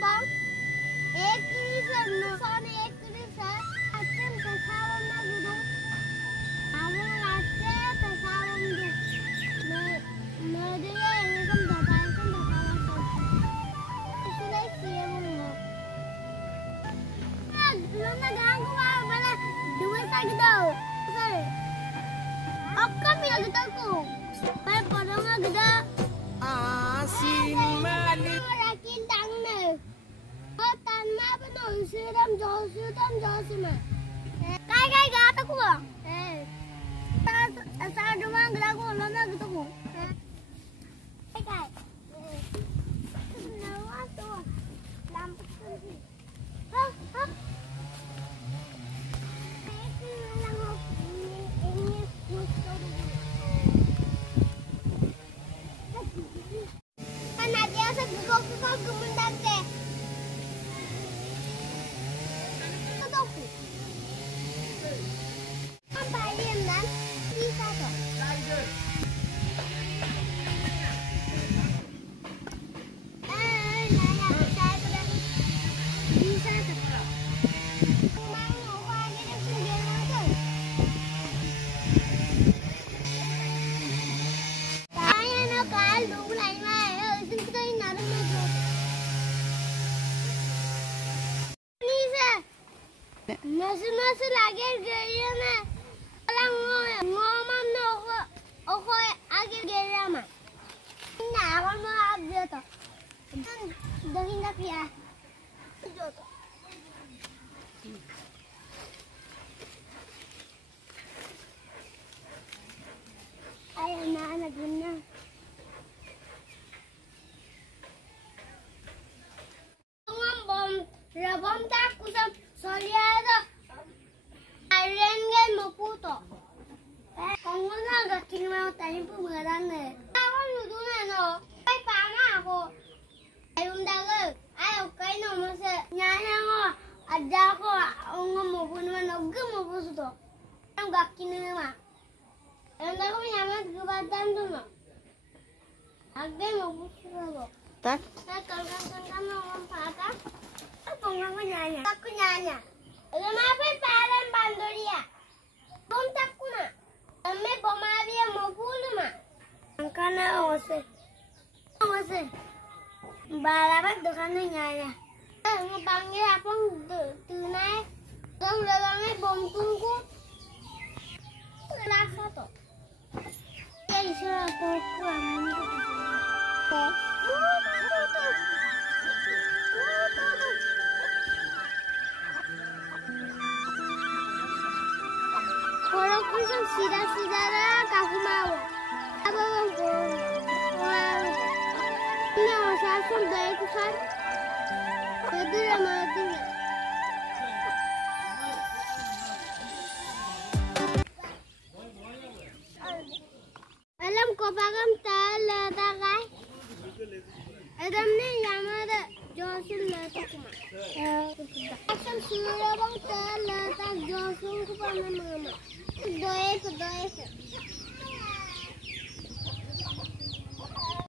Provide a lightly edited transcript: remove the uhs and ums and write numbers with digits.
bang. Ek reason no son ek reason. Atem kasawam na gudong. Awang latte kasawam de. Merdeka yang kan dapat so. Isulai siya mo. Lona ganggu bala dua sagi daw. Sir. Akka pinagita ko. May parang agda. Asin mali. Rakin tang na. O tan ma bano sudam josima. Kai gata ko. Sa dumang gila ko lona gito ko. Kai. Nawa to. Lampas ko. Ha. Nasi lagi gaya na. Alang ngomam na ako agil gaya ma. Na ako mo abdo to. Daging gapi ah. Joto. Ay anak guna. Ngom rabom tak kusam soliado. Arengan maputo. Kung na gaking mo tayo pumaran na. Ako luto na no. Ay pama ako. Ayong dagal. Ay okay no masa nyanya ko. Adya ko ang mo po naman og mo po suto. Ang gaking na ma. Ayong dagal yaman gubatan do no. Agbe mo po suto. Tak. Ay kalkan mo ang pata. Ako nga ko nyanya. Ako nyanya. Rumah parang bandoria. Bom takuna. Ame bomavia mopulma. Angkana ose. Balabat dokane nyaya. Ngepangge apong tunai. Dong dalamnya bom tungku. Rasa to. Ya isu aku amun. Kalau kusum sida kaku mau. Apa bang? Ini asal dari kusan. Jadi ramai tu. Alam ko pagam tala tagay. Adam ni yamada Johnson lata kuma. Asan sura bang tala tag Johnson ko pa na mama. Doe ko.